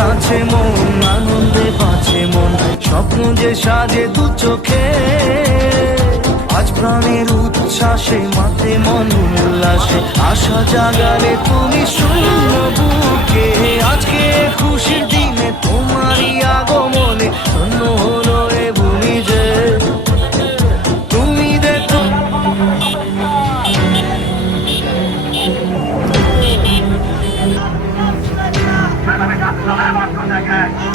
নাচে মন, আনন্দে বাঁচে মন, স্বপ্ন যে সাজে দু চোখে। আজ প্রাণের উচ্ছ্বাসে মাতে মন উল্লাসে, আশা জাগালে তুমি শূন্য বুকে। আজকে খুশির দিনে তোমারই আগমনে ধন্য হলো এ ভূমি যে তুমি দেখো। Madame,